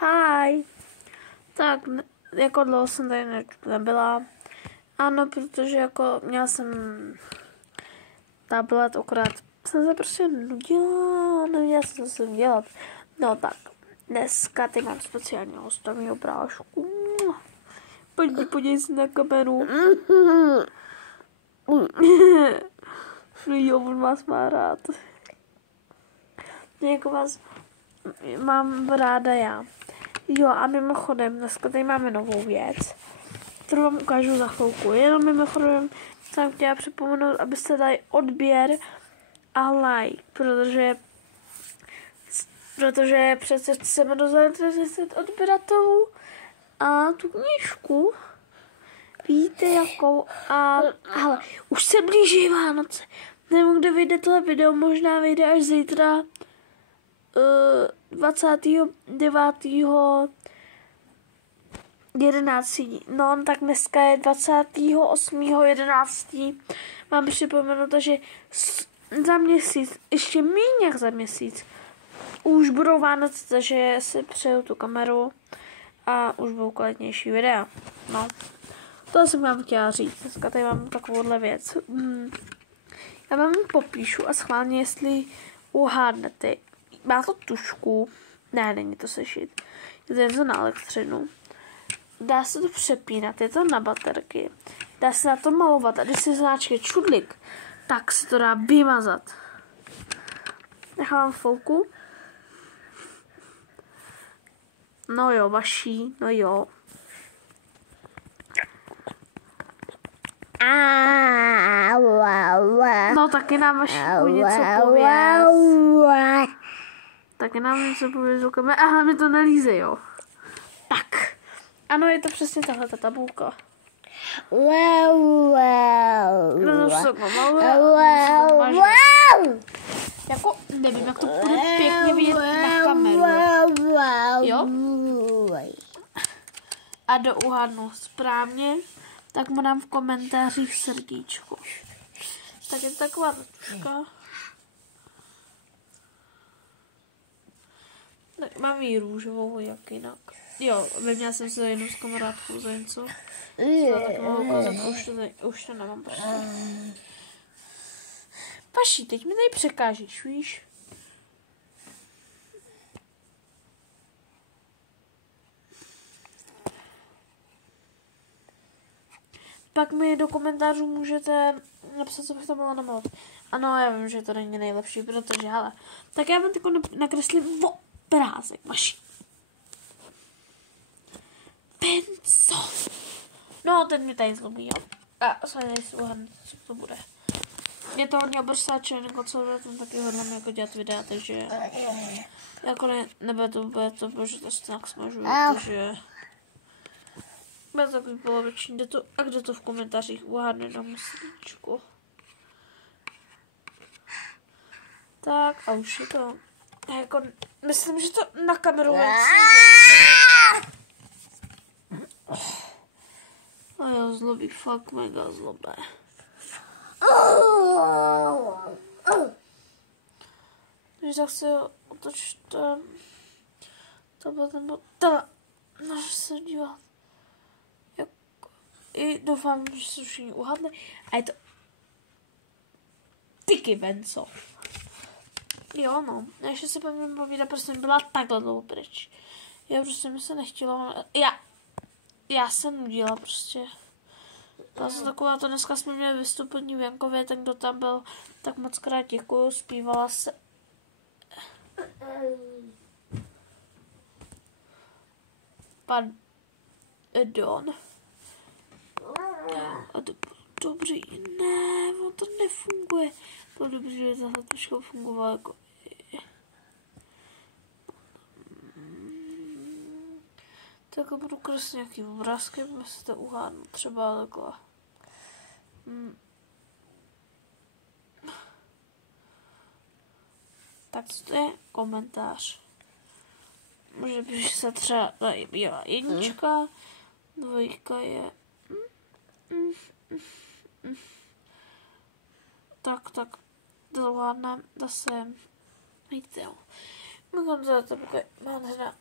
Hi. Tak, jako dlouho jsem tady nebyla. Ano, protože jako měla jsem tablet, akorát jsem se prostě nudila, nevěděla jsem, co jsem dělat. No tak, dneska tady mám speciální hosta mýho brášku. Podívej se na kameru. Jo, on vás má rád. Jako vás mám ráda já. Jo, a mimochodem, dneska tady máme novou věc, kterou vám ukážu za chvilku. Jenom mimochodem jsem chtěla připomenout, abyste dali odběr a like, protože přece chceme dozávat 30 odběratelů a tu knížku víte jakou ale už se blíží Vánoce. Nevím, kde vyjde tohle video, možná vyjde až zítra 29.11. No, tak dneska je 28.11. Mám připomenout, že za měsíc, ještě méně jak za měsíc, už budou Vánoce, takže si přeju tu kameru a už budou kvalitnější videa. No, to jsem vám chtěla říct. Dneska tady mám takovouhle věc. Já vám popíšu a schválně, jestli uhádnete. Má to tušku. Ne, není to sešit. Je to něco na elektřinu. Dá se to přepínat, je to na baterky. Dá se na to malovat a když si znáčka čudlik, tak se to dá vymazat. Nechám fouku. No jo, vaší, no jo. No taky nám vašku něco pověz. Taky nám něco pověz. Aha, mi to nelíze, jo. Tak. Ano, je to přesně tahle ta tabulka. Jako, nevím, jak to bude pěkně vidět na kameru. Jo? A do uhádnu správně, tak mu dám v komentářích srdíčko. Tak je to taková tuška. Tak mám ji růžovou, jak jinak. Jo, vyměnila jsem se jednou s kamarádkou za něco. Tak mohu ukázat, už to nemám prostě. Paši, teď mi tady překážíš, víš? Pak mi do komentářů můžete napsat, co bych tam mohla namalovat. Ano, já vím, že to není nejlepší, protože hele. Tak já vám tako nakreslím obrázek vaší. Penco. No, ten mi tady zlobí, jo. A se nejsi uhádnout, co to bude. Je to hodně obrsáče, nebo co, tam taky hodlám jako dělat videa, takže jako nebude to, protože to nějak smažuju, takže bude to takový poloviční, kde to v komentářích uhádne na musličku. Tak a už je to, jako, myslím, že to na kameru a jo, zlobí, fakt mega zlobné. Když tak se otočte, to byl ten bod, naže se dívat. I doufám, že se všichni uhádli. A je to Tyky Venco. Jo, no. Ještě si pevně povídat, prostě byla takhle dlouho pryč. Já prostě mi se nechtělo. Já jsem nudila prostě. Byla jsem taková, to dneska jsme měli vystoupení v Jankově, ten kdo tam byl, tak moc krát děkuju, zpívala se. Pan Don. A to dobrý, ne, on to nefunguje. Bylo dobře, že tahle trošku fungovala jako. Tak budu kreslit nějaký obrázky, jestli to uhádnu, třeba takhle. Tak to je komentář. Může být, že se třeba tady byla jednička, dvojka je tak, to zvládne zase, víte jo.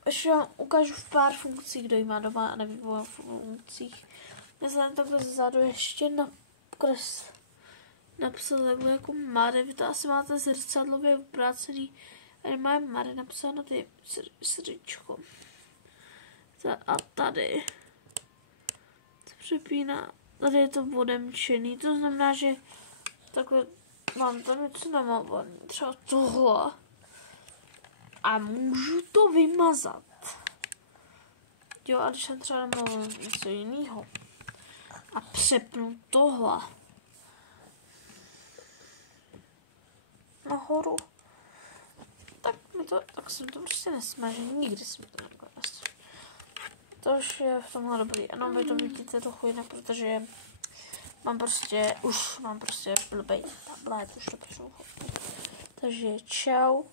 Ještě vám ukážu v pár funkcí, kdo jí má doma a nevím o funkcích. Já jsem takhle zezadu ještě napsal takhle jako Mary, vy to asi máte zrcadlově uprácený, a má Mary napsáno ty srdíčko. A tady se přepíná, tady je to odemčený, to znamená, že takhle mám tam něco namalované, třeba tohle. A můžu to vymazat. Jo, a když jsem třeba namalovat něco jiného a přepnu tohle nahoru, tak jsem to prostě nesmažil. Nikdy jsem to nebyl. To už je v tomhle dobrý. Ano, vy to vidíte trochu jinak, protože už mám prostě blbej tablet, už to poslouchám. Takže čau.